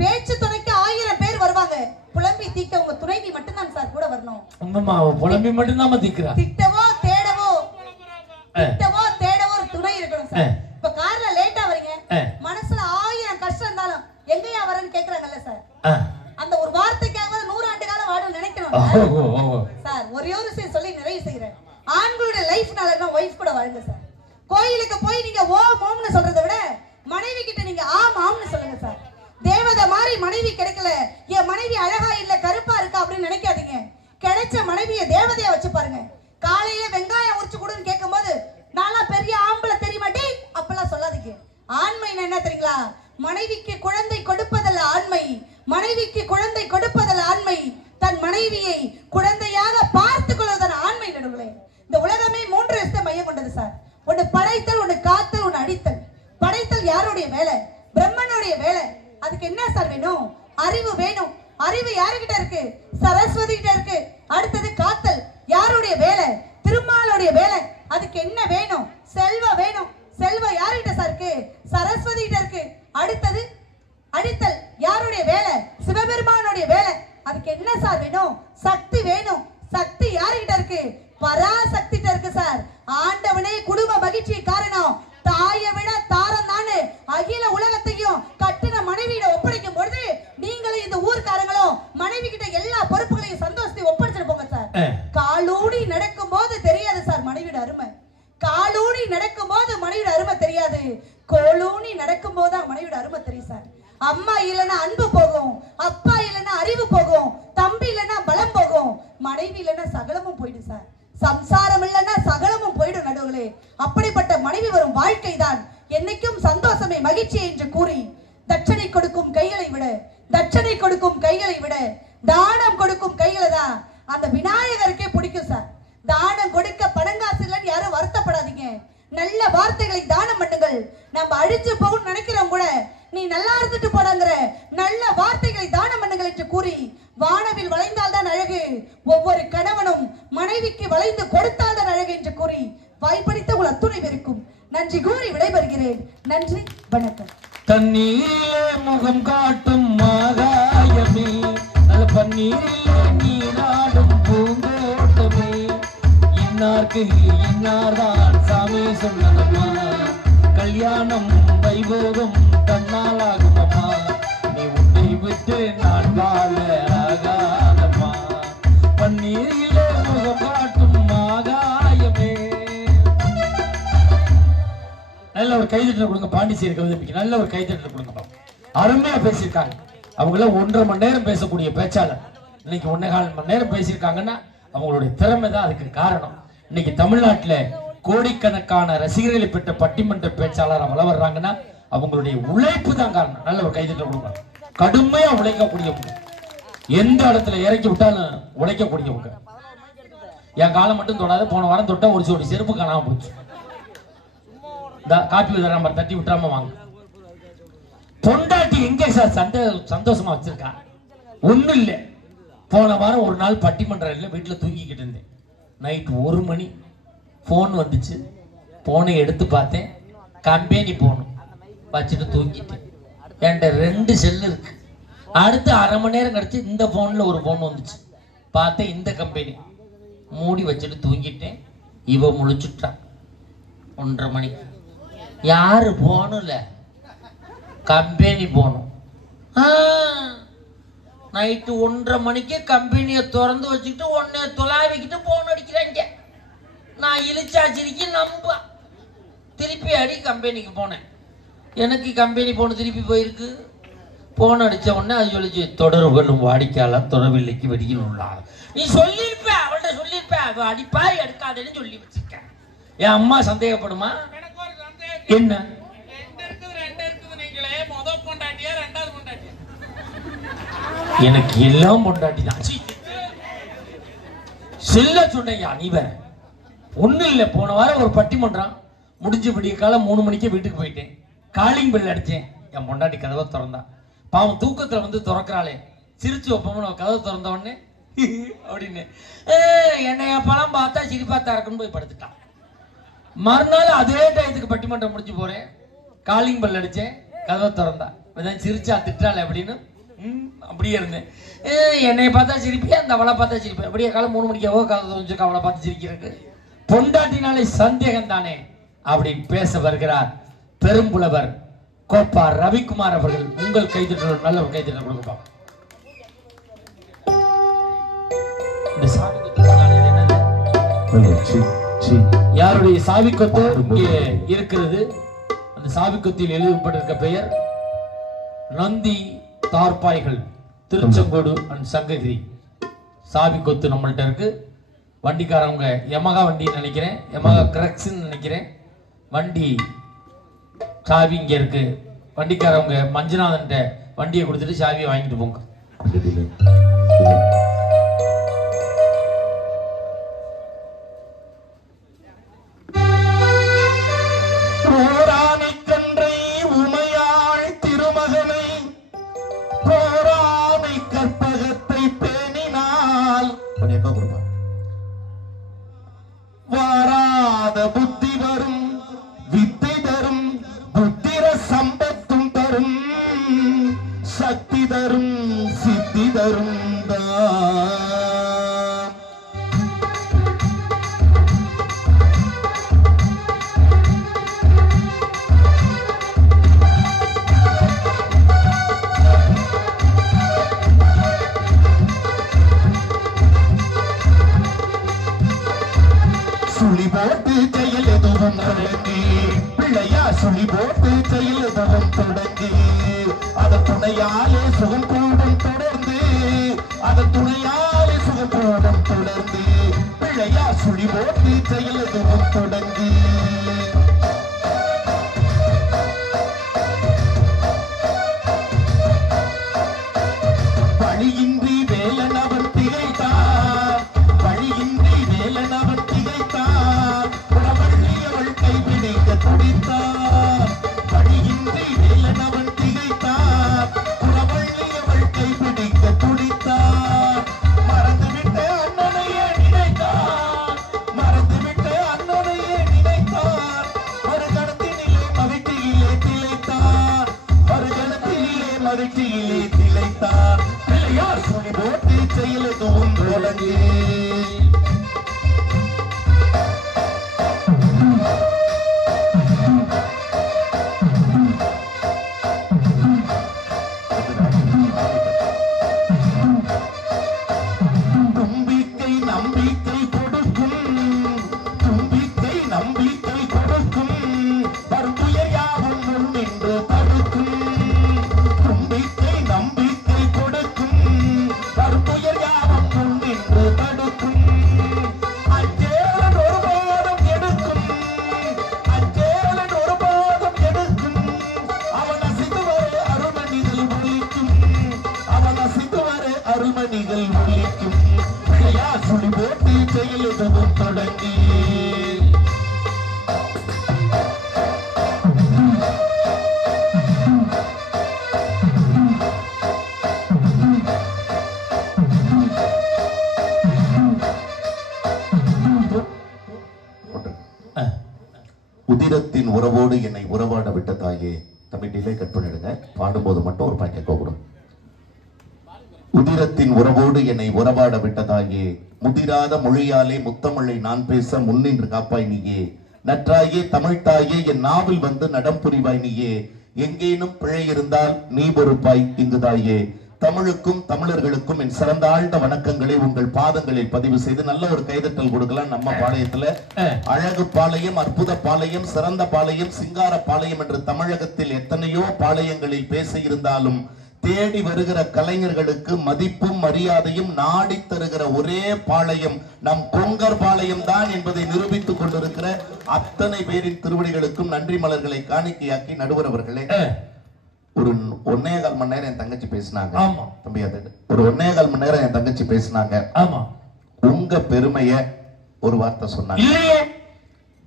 பேச்சு துணைக்கு 1000 பேர் வருவாங்க. புலம்பி தீக்க உங்க துணைவி மட்டும்தான் சார் கூட வரணும். அம்மா புலம்பி மட்டும்தான் தீக்குறா. திட்டவோ தேடவோ ஒரு துணை இருக்கணும் சார். இப்ப கார்ல லேட்டா வரீங்க, மனசுல 1000 கஷ்டம் இருந்தாலும் எங்கயா வரேன்னு கேக்குறாங்கல்ல சார். அந்த ஒரு வார்த்தைக்காக 100 ஆண்டு காலம் வாழ நினைக்கணும் சார். ஒரே ஒரு விஷயம் சொல்லி நிறைவு செய்கிறேன். ஆண்களுடைய லைஃப்னால ஒய்ஃப் கூட வாழுங்க சார். கோயிலுக்கு போய் நீங்க ஓ மோம்னு சொல்றதை விட மனைவி கிட்ட நீங்க ஆ மாம்னு சொல்லுங்க சார். தேவதை மாதிரி மனைவி கிடைக்கல, என் மனைவி அழகா இல்ல கருப்பா இருக்கா அப்படின்னு நினைக்காதீங்க. கிடைச்ச மனைவியை தேவதையா வச்சு பாருங்க. காலையில வெங்காயம் உரிச்சு கொடுன்னு கேட்கும் போது நானா பெரிய ஆம்பளை தெரியுமாட்டி அப்பெல்லாம் சொல்லாதீங்க. ஆண்மை என்ன தெரியுங்களா? மனைவிக்கு குழந்தை கொடுப்பதல்ல ஆண்மை, மனைவிக்கு குழந்தை கொடுப்பதல்ல ஆண்மை, தன் மனைவியை குழந்தையாக பார்த்துக் கொள்வதன் ஆண்மை. நடுவுகளே, இந்த உலகமே 3 விஷயத்தை மையம் கொண்டது சார். ஒன்னு படைத்தல், ஒன்னு காத்தல், ஒன்னு அடித்தல். படைத்தல் யாருடைய வேலை? பிரம்மனுடைய வேலை. அதுக்கு என்ன சார் வேணும்? அறிவு வேணும். அறிவு யாருகிட்ட இருக்கு? சரஸ்வதி கிட்ட இருக்கு. அடுத்தது காத்தல் யாருடைய வேலை? திருமாலுடைய வேலை. அதுக்கு என்ன வேணும்? செல்வம் வேணும். செல்வம் யாருகிட்ட சார் இருக்கு? சரஸ்வதி கிட்ட இருக்கு. அடுத்தது அடித்தல் யாருடைய வேலை? சிவபெருமானுடைய வேலை. அதுக்கு என்ன சார் வேணும்? சக்தி வேணும். சக்தி யாருகிட்ட இருக்கு? பராசக்தி கிட்ட இருக்கு சார். ஆண்டவனே குடும்ப மகிழ்ச்சி காரணம் தாயை விட தாரம் தானே அகில உலகத்தையும் கட்டின மனைவியிட ஒப்படைக்கும் பொழுது நீங்களும் இந்த ஊர்க்காரங்களும் மனைவி கிட்ட எல்லா பொறுப்புகளையும் சந்தோஷத்தையும் ஒப்படைச்சிட்டு போங்க சார். காலூடி நடக்கும் போது தெரியாது சார் மனைவியோட அருமை. காலூடி நடக்கும் போது மனைவியோட அருமை தெரியாது. கோலூனி நடக்கும் போது தான் மனைவியோட அருமை தெரியும் சார். அம்மா இல்லைன்னா அன்பு போகும், அப்பா இல்லைன்னா அறிவு போகும், தம்பி இல்லைன்னா பலம் போகும், மனைவி இல்லைன்னா சகலமும் போயிடும் சார். சம்சாரம் இல்லைன்னா சகலமும் போயிடும் நடுவுகளே. அப்படிப்பட்ட மனைவி வரும் வாழ்க்கை தான் என்னைக்கும் சந்தோஷமே மகிழ்ச்சி என்று கூறி தட்சணை கொடுக்கும் கைகளை விட, தட்சணை கொடுக்கும் கைகளை விட தானம் கொடுக்கும் கைகளை தான் அந்த விநாயகருக்கே பிடிக்கும் சார். தானம் கொடுக்க பணங்காசு இல்லைன்னு யாரும் வருத்தப்படாதீங்க. நல்ல வார்த்தைகளை தானம் பண்ணுங்கள். நம்ம அழிஞ்சு போகும் நினைக்கிறோம் கூட நீ நல்லா இருந்துட்டு போடாங்கிற நல்ல வார்த்தைகளை தானம் பண்ணுங்கள் என்று கூறி வானவில் வளைந்தால் தான் அழகு, ஒவ்வொரு கணவனும் மனைவிக்கு வளைந்து கொடுத்தால் தான் அழகு என்று கூறி வாய்ப்பளித்த உங்கள் அத்துணை இருக்கும் நன்றி கூறி விடைபெறுகிறேன். நன்றி, வணக்கம். தண்ணீரிலே முகம் காட்டும் ஆகாயமே, நல்ல பன்னீரிலே நீராடும் பூந்தோட்டமே, இன்னார்க்கு இன்னார்தான் சாமி சொன்னதம்மா, கல்யாணம் வைபோகம் தன்னால் ஆகுமம்மா, நீ உன்னை விட்டு நான் வாழ ஆகாதம்மா, பன்னீரிலே முகம் காட்டும் ஆகாயமே. நல்ல ஒரு கைதட்டல் கொடுங்க. பாண்டிச்சேரி கவிதைக்கு நல்ல ஒரு கைதட்டல் கொடுங்க. அருமையா பேசியிருக்காங்க. அவங்கள 1.5 மணி நேரம் பேசக்கூடிய பேச்சாளர் இன்னைக்கு 1.25 மணி நேரம் பேசியிருக்காங்கன்னா அவங்களுடைய திறமை தான் அதுக்கு காரணம். இன்னைக்கு தமிழ்நாட்டில் கோடிக்கணக்கான ரசிகர்களை பெற்ற பட்டிமன்ற பேச்சாளர் வளர்றாங்கன்னா அவங்களுடைய உழைப்பு தான் காரணம். நல்ல ஒரு கைதட்டல் கொடுங்க. கடுமையா உழைக்கக்கூடியவங்க, எந்த இடத்துல இறக்கி விட்டாலும் உழைக்கக்கூடியவங்க. என் காலம் மட்டும் தொடாத, போன வாரம் தொட்டா ஒரு சோடி செருப்பு காணாம போச்சு. காப்பி நம்பர் தட்டி விட்டுறாம வாங்க. பொண்டாட்டி எங்க சார் சந்தோஷமா வச்சிருக்கா? ஒண்ணும் இல்ல. போன வாரம் ஒரு நாள் பட்டிமன்றம் வீட்டுல தூங்கிக்கிட்டு இருந்தேன். நைட் 1 மணி போன் வந்துச்சு. போனை எடுத்து பார்த்தேன், கம்பெனி போனும் வச்சுட்டு தூங்கிட்டேன். என்கிட்ட 2 செல்லு இருக்கு. அடுத்து 1/2 மணி நேரம் கழிச்சு இந்த போன்ல ஒரு போன் வந்துச்சு. பார்த்தேன் இந்த கம்பெனி. மூடி வச்சுட்டு தூங்கிட்டேன். இவ முழிச்சுட்டான் 1:30 மணிக்கு. யாரு போகணும்ல, கம்பெனி போகணும். நைட்டு 1:30 மணிக்கு கம்பெனியை திறந்து வச்சுக்கிட்டு ஒன்னே தொலாவிக்கிட்டு போன் அடிக்கிறாங்க. நான் இழிச்சாச்சிரிக்கு நம்ப திருப்பி அடி கம்பெனிக்கு போனேன். எனக்கு கம்பெனி போன திருப்பி போயிருக்கு. போன் அடித்த உடனே அது சொல்லிச்சு, தொடர்புகளும் வாடிக்கையாளர் தொடர்பில்லைக்கு வெடிக்கணும் உள்ளார். நீ சொல்லியிருப்ப, அவள்கிட்ட சொல்லியிருப்ப, அவள் அடிப்பாய் எடுக்காதேன்னு சொல்லி வச்சிருக்கேன். என் அம்மா சந்தேகப்படுமா? என்ன எனக்கு எல்லாம் பொண்டாட்டி தான். செல்ல சொன்னையா நீ வேற ஒன்னும் இல்லை. போன வாரம் ஒரு பட்டிமன்றம் முடிஞ்சு விடிய காலம் 3 மணிக்கு வீட்டுக்கு போயிட்டேன். காலிங் பெல் அடிச்சேன். என் பொண்டாட்டி கதவை திறந்தா. பாவம் தூக்கத்துல வந்து திறக்கிறாளே, சிரிச்சு வைப்போம். கதவை திறந்த உடனே அப்படின்னு என்னைய பழம் பார்த்தா சிரிப்பா தரக்குன்னு போய் படுத்துட்டான். மறுநாள் அதே டயத்துக்கு பட்டிமன்றம் முடிச்சு போறேன். காலிங் பெல் அடிச்சேன், கதவை திறந்தா. சிரிச்சா திட்டாளே அப்படின்னு அப்படியே இருந்தேன். என்னை பார்த்தா சிரிப்பியா, அந்த அவளை பார்த்தா சிரிப்பேன். அப்படியே காலம் 3 மணிக்கு கொஞ்சம் அவளை பார்த்து சிரிக்கிறதுக்கு பொண்டாட்டினாலே சந்தேகம் தானே அப்படி பேச வருகிறார் பெரும்புலவர் கோப்பா ரவிக்குமார் அவர்கள். உங்கள் கைதட்டல் நல்ல ஒரு கைதட்டல் கொடுக்கப்பா. இந்த சாவி யாருடைய சாவி கொத்து இங்கே இருக்கிறது? அந்த சாவி கொத்தில் எழுதப்பட்டிருக்க பெயர் நந்தி தார்பாய்கள், திருச்செங்கோடு அண்ட் சங்ககிரி. சாவி கொத்து நம்மள்ட்ட இருக்கு. வண்டிக்காரவங்க யமகா வண்டின்னு நினைக்கிறேன், யமகா கிரக்ஸ்ன்னு நினைக்கிறேன். வண்டி சாவி இங்க இருக்கு. வண்டிக்காரவங்க மஞ்சுநாதன்ட்ட வண்டியை கொடுத்துட்டு சாவியை வாங்கிட்டு போங்க. வாராத புத்தி வரும், வித்தை தரும், புத்திர சம்பத்தும் தரும், சக்தி தரும், சித்தி தரும் சுழி போட்டு செயல் எதுவும் தொடங்கி, பிள்ளையா சுழி போட்டு செயல் எதுவும் தொடங்கி, அதன் துணையாலே சுகம் கூடும் தொடர்ந்து, அதன் துணையாலே சுகம் கூடும் தொடர்ந்து, பிள்ளையா சுழி போட்டு செயல் எதுவும் தொடங்கி. வழியின்றி வேலனவன் திகைத்தார், வழியின்றி வேலனவன் திகைத்தார், புறவள்ளியவள் கைபிடிக்க துடித்தார். வழியின்றி வேலனவன் திகைத்தார், புறவள்ளியவள் கைபிடிக்க துடித்தார். மறந்துவிட்ட அண்ணனையே நினைத்தார், மறந்துவிட்ட அண்ணனையே நினைத்தார். மறுகணத்தினிலே மகிழ்ச்சியிலே திளைத்தார், மறுகணத்தினிலே மகிழ்ச்சியிலே திளைத்தார். பிள்ளையார் சுழி போட்டு செயல் எதுவும் தொடங்கி. தும்பிக்கை நம்பிக்கை கொடுக்கும், தும்பிக்கை நம்பிக்கை கொடுக்கும், பருந்துயர் யாவும் முன் நின்று தடுக்கும். தும்பிக்கை நம்பிக்கை கொடுக்கும், பருந்துயர் யாவும் முன் நின்று தடுக்கும். அஞ்சேலன் ஒருபோதும் எடுக்கும், அஞ்சேலன் ஒருபோதும் எடுக்கும். அவன் அசைந்து வர அருமணிகள் ஒழிக்கும், அவன் அசைந்து வர அருமணிகள் ஒழிக்கும். பிள்ளையா சுழி போட்டு செயல் எதுவும் தொடங்கி. உதிரத்தின் உறவோடு என்னை உறவாட விட்ட தாயே. தம்பி டிலே கட் பண்ணிடுங்க, பாடும்போது மட்டும் ஒரு பாக்கெட் போகணும். உதிரத்தின் உறவோடு என்னை உறவாட விட்ட தாயே, முதிராத மொழியாலே முத்தமிழை நான் பேச முன்னின்று காப்பாய் நீயே. நற்றாயே தமிழ்த்தாயே என் நாவில் வந்து நடம் புரிவாய் நீயே. எங்கேனும் பிழை இருந்தால் நீ பொறுப்பாய் இங்கு தாயே. தமிழுக்கும் தமிழர்களுக்கும் என் சிறந்த ஆழ்ந்த வணக்கங்களை உங்கள் பாதங்களில் பதிவு செய்து நல்ல ஒரு கைதட்டல் கொடுக்கலாம். நம்ம பாளையத்துல அழகு பாளையம், அற்புத பாளையம், சிறந்த பாளையம், சிங்கார பாளையம் என்று தமிழகத்தில் எத்தனையோ பாளையங்களில் பேச இருந்தாலும் தேடி வருகிற கலைஞர்களுக்கு மதிப்பும் மரியாதையும் நாடி தருகிற ஒரே பாளையம் நம் கொங்கர் பாளையம் தான் என்பதை நிரூபித்துக் கொண்டிருக்கிற அத்தனை பேரின் திருவடிகளுக்கும் நன்றி மலர்களை காணிக்கையாக்கி நடுவர் அவர்களே, ஒரு 1.25 மணி நேரம் என் தங்கச்சி பேசினாங்க. ஆமா தம்பி, அது ஒரு 1.25 மணி நேரம் என் தங்கச்சி பேசினாங்க. ஆமா, உங்க பெருமைய ஒரு வார்த்தை சொன்னாங்க. இல்லையே,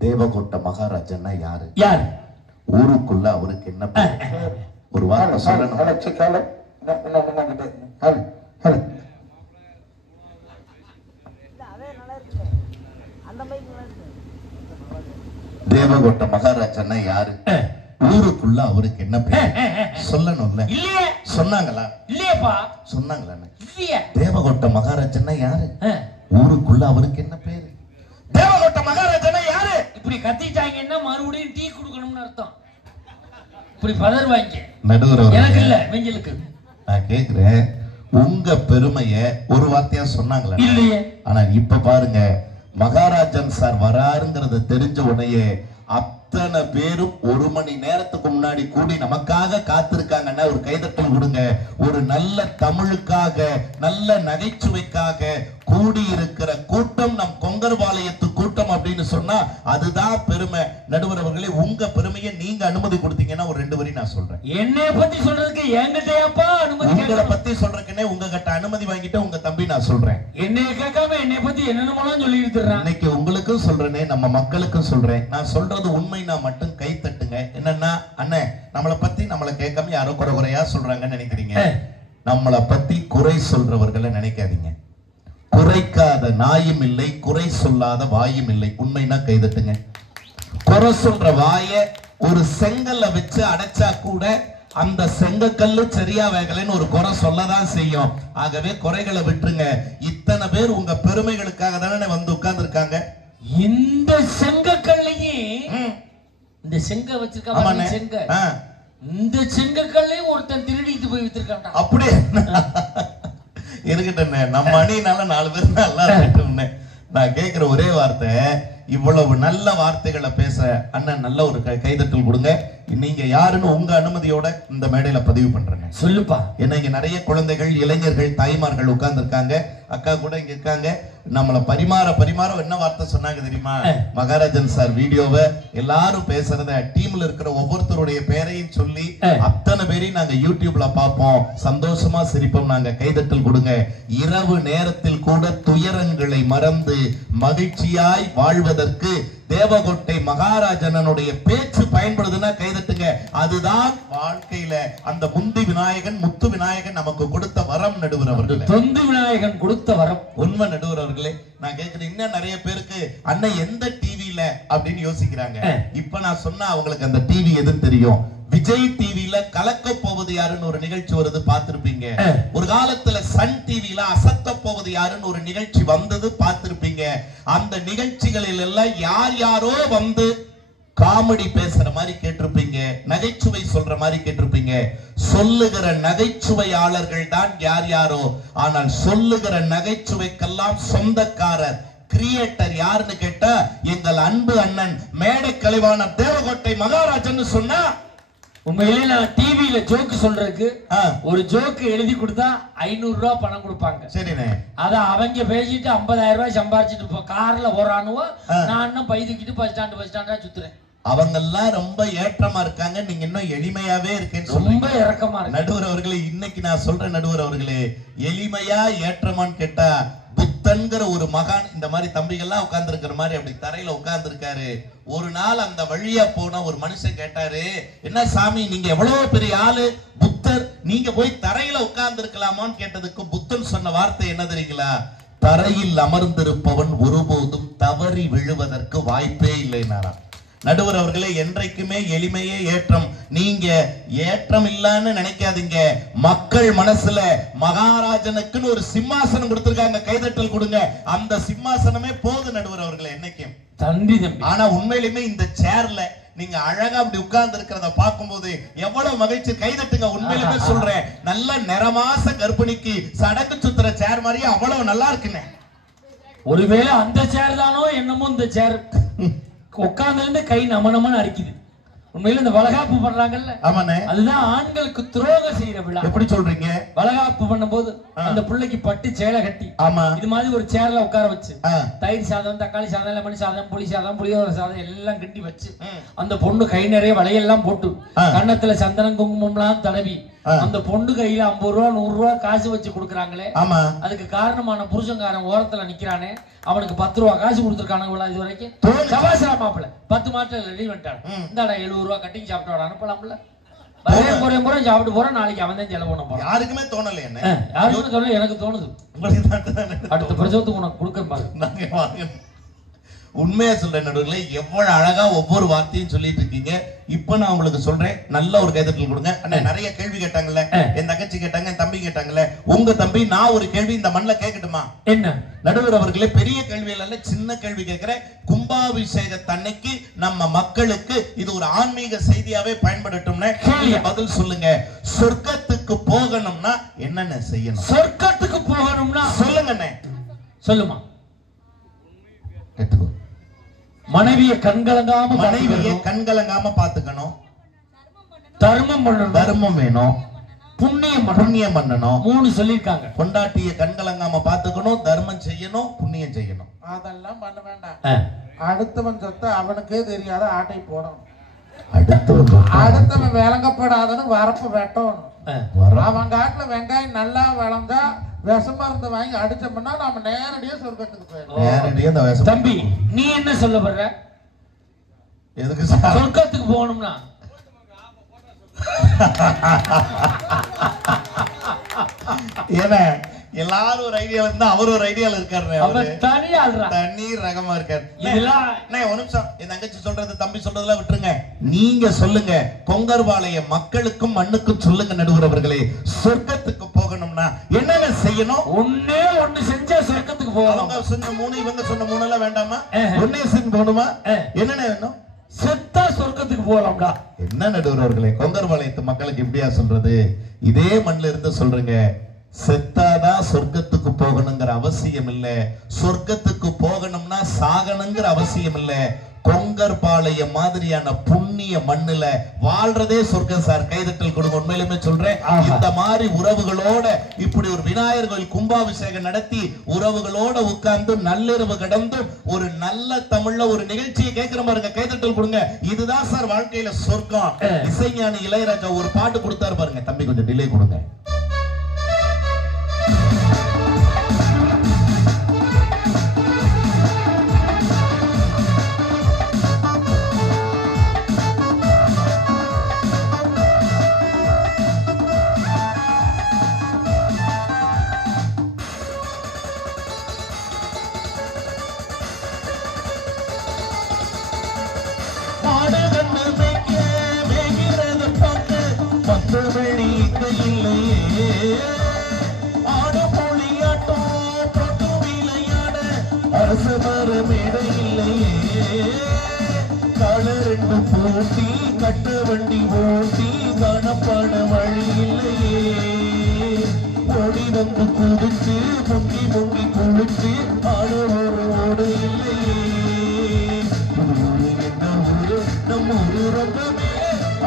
தேவகோட்டை மகாராஜன்னா யாரு? யார்? ஊருக்குள்ள அவருக்கு என்ன பேர்? ஒரு வார்த்தை சொல்லணும். தேவகோட்டை மகாராஜன்னா யாரு? ஊருக்குள்ள அவருக்கு என்ன பேர் சொல்லணும்ல? இல்லையே. சொன்னாங்களா? இல்லையப்பா. சொன்னாங்களா? இல்லையே. தேவகோட்டை மகாராஜன்னா யாரு? ஊருக்குள்ள அவருக்கு என்ன பேரு? தேவகோட்டை மகாராஜன்னா யாரு? இப்படி கத்திட்டாங்கன்னா மறுபடியும் டீ குடுக்கணும்னு அர்த்தம். இப்படி பதறுவாங்க. நடுவர் எனக்கு இல்ல, வெஞ்சலுக்கு. நான் கேக்குறேன், உங்க பெருமைய ஒரு வார்த்தையா சொன்னாங்களா? இல்லையே. ஆனா இப்ப பாருங்க, மகாராஜன் சார் வராருங்கிறத தெரிஞ்ச உடனே அத்தனை பேரும் 1 மணி நேரத்துக்கு முன்னாடி கூடி நமக்காக காத்திருக்காங்கன்னா ஒரு கைதட்டல் கொடுங்க. ஒரு நல்ல தமிழுக்காக, நல்ல நகைச்சுவைக்காக கூடி இருக்கிற கூட்டம் நம் கொங்கர்பாளையத்து கூட்டம் அப்படின்னு சொன்னா அதுதான் பெருமை. நடுவர் அவர்களே, உங்க பெருமையை நீங்க அனுமதி கொடுத்தீங்கன்னா ஒரு 2 வரி நான் சொல்றேன். என்னைய பத்தி சொல்றதுக்கு என்கிட்டயாப்பா அனுமதி? உங்களை பத்தி சொல்றதுக்குன்னே உங்ககிட்ட அனுமதி வாங்கிட்டு உங்க தம்பி நான் சொல்றேன். என்னைய கேட்காம என்னைய பத்தி என்னென்னமோலாம் சொல்லி இருக்கிறான். இன்னைக்கு உங்களுக்கும் சொல்றேனே, நம்ம மக்களுக்கும் சொல்றேன். நான் சொல்றது உண்மை, நான் மட்டும் கை தட்டுங்க. என்னன்னா, அண்ணே நம்மளை பத்தி நம்மளை கேட்காம யாரோ குறையா சொல்றாங்கன்னு நினைக்கிறீங்க. நம்மளை பத்தி குறை சொல்றவர்களை நினைக்காதீங்க. குறைக்காத நாயும் இல்லை, குறை சொல்லாத வாயும் இல்லை. உண்மைனா கைதட்டுங்க. குறை சொல்ற வாய ஒரு செங்கல்ல வச்சு அடைச்சா கூட அந்த செங்கக்கல்லு சரியா வேகலைன்னு ஒரு குறை சொல்லதான் செய்யும். ஆகவே குறைகளை விட்டுருங்க. இத்தனை பேர் உங்க பெருமைகளுக்காக தானே வந்து உட்கார்ந்து இருக்காங்க. இந்த செங்கக்கல்லையே இந்த செங்க வச்சிருக்காங்க. செங்க இந்த செங்கக்கல்லையும் ஒருத்தன் திருடிட்டு போய் வித்திருக்கான். அப்படியே இருக்கட்டும், நம்ம அணியினால 4 பேர் நல்லா இருக்கட்டும். நான் கேட்கிற ஒரே வார்த்தை, இவ்வளவு நல்ல வார்த்தைகளை பேச அண்ணன் நல்ல ஒரு கைதட்டல் கொடுங்க. நீங்க யாருன்னு உங்க அனுமதியோட இந்த மேடையில பதிவு பண்றேங்க. சொல்லுப்பா. ஏன்னா இங்க நிறைய குழந்தைகள், இளைஞர்கள், தாய்மார்கள் உட்கார்ந்து இருக்காங்க. அக்கா கூட இங்க இருக்காங்க. நம்மள பரிமாற என்ன வார்த்தை சொன்னாங்க தெரியுமா? மகாராஜன் சார் வீடியோவை எல்லாரும் பேசுறத டீம்ல இருக்கிற ஒவ்வொருத்தருடைய பேரையும் சொல்லி அத்தனை பேரையும் நாங்க யூடியூப்ல பார்ப்போம், சந்தோஷமா சிரிப்போம். நாங்க கைதட்டல் கொடுங்க. இரவு நேரத்தில் கூட துயரங்களை மறந்து மகிழ்ச்சியாய் வாழ்வதற்கு தேவகோட்டை மகாராஜனுடைய பேச்சு பயன்படுதுன்னா கைதட்டுங்க. அதுதான் வாழ்க்கையில அந்த முந்தி விநாயகன், முத்து விநாயகன் நமக்கு கொடுத்த வரம். நடுவர் அவர்களே, தொந்து விநாயகன் கொடுத்த வரம். உண்மை நடுவர் அவர்களே. நான் கேட்கிறேன், இன்னும் நிறைய பேருக்கு அண்ணன் எந்த டிவில அப்படின்னு யோசிக்கிறாங்க. இப்ப நான் சொன்னா அவங்களுக்கு அந்த டிவி எதுன்னு தெரியும். விஜய் டிவில கலக்க போவது யாருன்னு ஒரு நிகழ்ச்சி வருது, பார்த்திருப்பீங்க. ஒரு காலத்துல சன் டிவில அசத்த போவது யாருன்னு ஒரு நிகழ்ச்சி வந்தது, பார்த்திருப்பீங்க. அந்த நிகழ்ச்சிகளில் எல்லாம் யார் யாரோ வந்து காமெடி பேசுற மாதிரி கேட்டிருப்பீங்க, நகைச்சுவை சொல்ற மாதிரி கேட்டிருப்பீங்க. சொல்லுகிற நகைச்சுவையாளர்கள் தான் யார் யாரோ, ஆனால் சொல்லுகிற நகைச்சுவைக்கெல்லாம் சொந்தக்காரர், கிரியேட்டர் யாருன்னு கேட்டா எங்கள் அன்பு அண்ணன் மேடை கலைவாணர் தேவகோட்டை மகாராஜன் சொன்னா, உண்மையிலே நான் டிவியில ஜோக்கு சொல்றதுக்கு ஒரு ஜோக்கு எழுதி கொடுத்தா 500 ரூபாய் பணம் கொடுப்பாங்க. சரிண்ணே. அத அவங்க பேசிட்டு 50,000 ரூபாய் சம்பாரிச்சிட்டு கார்ல போறானுவோ, நான் இன்னும் பைதுக்கிட்டு பஸ் ஸ்டாண்டா சுத்துறேன். அவங்க எல்லாம் ரொம்ப ஏற்றமா இருக்காங்க, நீங்க இன்னும் எளிமையாவே இருக்கேன்னு ரொம்ப இறக்கமா இருக்கு. நடுவர் அவர்களே, இன்னைக்கு நான் சொல்றேன் நடுவர் அவர்களே, எளிமையா ஏற்றமான்னு கேட்டா புத்தன்கிற ஒரு மகான் இந்த மாதிரி தம்பிகள்லாம் உட்கார்ந்து இருக்கிற மாதிரி அப்படி தரையில உட்கார்ந்து இருக்காரு. ஒரு நாள் அந்த வழியா போன ஒரு மனுஷன் கேட்டாரு, என்ன சாமி நீங்க எவ்வளவு பெரிய ஆளு, புத்தர், நீங்க போய் தரையில உட்கார்ந்து இருக்கலாமான்னு கேட்டதுக்கு புத்தன் சொன்ன வார்த்தை என்ன தெரியுங்களா? தரையில் அமர்ந்திருப்பவன் ஒருபோதும் தவறி விழுவதற்கு வாய்ப்பே இல்லைனாரா. நடுவர் அவர்களே, என்றைக்குமே எளிமையே ஏற்றம். நீங்க ஏற்றம் இல்லன்னு நினைக்காதீங்க. மக்கள் மனசுல மகாராஜனுக்குன்னு ஒரு சிம்மாசனம் கொடுத்திருக்காங்க, கைதட்டல் கொடுங்க. அந்த சிம்மாசனமே போது நடுவர் அவர்களே என்னைக்கும். தம்பி தம்பி, ஆனா உண்மையிலுமே இந்த சேர்ல நீங்க அழகா அப்படி உட்கார்ந்து இருக்கிறத பார்க்கும்போது எவ்வளவு மகிழ்ச்சி. கைதட்டுங்க. உண்மையிலுமே சொல்றேன், நல்ல நிறமாச கர்ப்பிணிக்கு சடக்கு சுத்துற சேர் மாதிரியே அவ்வளவு நல்லா இருக்குன்னு. ஒருவேளை அந்த சேர் தானோ என்னமோ, இந்த சேர் உட்கார்ந்து இருந்து கை நமனமன்னு அடிக்குது. உண்மையில இந்த வளகாப்பு பண்றாங்கல்ல, ஆமாண்ணே, அதுதான் ஆண்களுக்கு துரோகம் செய்யற விழா. எப்படி சொல்றீங்க? வளகாப்பு பண்ணும்போது அந்த பிள்ளைக்கு பட்டு சேலை கட்டி, ஆமா, இது மாதிரி ஒரு சேர்ல உட்கார வச்சு தயிர் சாதம், தக்காளி சாதம், லெமன் சாதம், புளி சாதம், புளியோர சாதம் எல்லாம் கிண்டி வச்சு அந்த பொண்ணு கை நிறைய வளையெல்லாம் போட்டு கன்னத்துல சந்தனம் குங்குமம் எல்லாம் தடவி அந்த பொண்ணு கையில 50 ரூபா 100 ரூபா காசு வச்சு கொடுக்குறாங்களே, அதுக்கு காரணமான புருஷங்காரன் ஓரத்துல நிக்கிறானே, அவனுக்கு 10 ரூபா காசு கொடுத்துருக்கானுங்களா இது வரைக்கும்? சபாசரா மாப்பிள்ள 10 மாசத்துல ரெடி பண்ணிட்டான். இந்தாடா 70 ரூபா கட்டிங் சாப்பிட்டு அனுப்பலாம்ல. முறை சாப்பிட்டு போறேன், நாளைக்கு அவன் தான் செலவு பண்ண போறான். யாருக்குமே தோணல. என்ன யாருக்குமே தோணல, எனக்கு தோணுது. அடுத்த பிரசவத்துக்கு உனக்கு கொடுக்க பாரு. உண்மையா சொல்றேன் நடுவுல, எவ்வளவு அழகா ஒவ்வொரு வார்த்தையும் சொல்லிட்டு இருக்கீங்க. இப்ப நான் உங்களுக்கு சொல்றேன், நல்ல ஒரு கைதட்டல் கொடுங்க. அண்ணா நிறைய கேள்வி கேட்டாங்கல்ல, என் தங்கச்சி கேட்டாங்க, என் தம்பி கேட்டாங்கல்ல, உங்க தம்பி நான் ஒரு கேள்வி இந்த மண்ணில கேட்கட்டுமா? என்ன நடுவர் அவர்களே, பெரிய கேள்வி இல்ல, சின்ன கேள்வி கேட்கிறேன். கும்பாபிஷேகத்தன்னைக்கு நம்ம மக்களுக்கு இது ஒரு ஆன்மீக செய்தியாவே பயன்படட்டும்னு பதில் சொல்லுங்க. சொர்க்கத்துக்கு போகணும்னா என்னென்ன செய்யணும்? சொர்க்கத்துக்கு போகணும்னா சொல்லுங்க. சொல்லுமா. மனைவியை கண்கலங்காம பாத்துக்கணும். தர்மம் பண்ணணும். தர்மம் வேணும். புண்ணியம் பண்ணணும். 3 சொல்லிருக்காங்க. பொண்டாட்டியை கண்கலங்காம பாத்துக்கணும், தர்மம் செய்யணும், புண்ணியம் செய்யணும். அதெல்லாம் பண்ண வேண்டாம். அடுத்தவன் சொத்த அவனுக்கே தெரியாத ஆட்டை போடணும். அடுத்தவன் விளங்கப்படாதன்னு வரப்பு வெட்டணும். அவன் காட்டுல வெங்காயம் நல்லா விளைஞ்சா விஷமருந்து வாங்கி அடிச்சோம்னா நாம நேரடியா சொர்க்கத்துக்கு போயிடலாம். தம்பி நீ என்ன சொல்ல வர்ற? எதுக்கு சொர்க்கத்துக்கு போகணும்னா ஏன்னா எல்லாரும் ஒரு ஐடியால இருந்தா அவர் ஒரு ஐடியால இருக்காரு. தனி ரகமா இருக்காரு. ஒரு நிமிஷம், என் தங்கச்சி சொல்றது தம்பி சொல்றதுல விட்டுருங்க. நீங்க சொல்லுங்க, கொங்கர்பாளைய மக்களுக்கும் மண்ணுக்கும் சொல்லுங்க நடுவர் அவர்களே, சொர்க்கத்துக்கு போகணும்னா என்னென்ன செய்யணும்? ஒண்ணு செஞ்சா சொர்க்கத்துக்கு போகணும். அவங்க சொன்ன 3 இவங்க சொன்ன 3 எல்லாம் வேண்டாமா? ஒன்னே செஞ்சு போகணுமா? என்னென்ன வேணும்? செத்தா சொர்க்கத்துக்கு போகலாம்டா. என்ன நடுவர் அவர்களே, கொங்கர்பாளையத்து மக்களுக்கு இப்படியா சொல்றது? இதே மண்ணில இருந்து சொல்றீங்க, செத்தாதான் சொர்க்கத்துக்கு போகணுங்கிற அவசியம் இல்ல, சொர்க்கத்துக்கு போகணும்னா சாகணுங்கிற அவசியம் இல்ல. கொங்கர்பாளையம் மாதிரியான புண்ணிய மண்ணுல வாழ்றதே சொர்க்கம் சார். கைதட்டல் கொடுங்க. உண்மையிலுமே சொல்றேன், இந்த மாதிரி உறவுகளோட இப்படி ஒரு விநாயகர் கோயில் கும்பாபிஷேகம் நடத்தி உறவுகளோட உட்கார்ந்து நள்ளிரவு கடந்து ஒரு நல்ல தமிழ்ல ஒரு நிகழ்ச்சியை கேட்கிற பாருங்க. கைதட்டல் கொடுங்க. இதுதான் சார் வாழ்க்கையில சொர்க்கம். இசைஞானி இளையராஜா ஒரு பாட்டு கொடுத்தாரு பாருங்க. தம்பி கொஞ்சம் டிலே கொடுங்க. பூட்டி கட்டு வண்டி ஓட்டி காணப்பட வழி இல்லையே, ஓடி வந்து குதிச்சு முங்கி முங்கி குளிச்சு ஆடு ஒரு ஓடு இல்லையே. என்ன ஊரு நம்ம ஊரு ரொம்பமே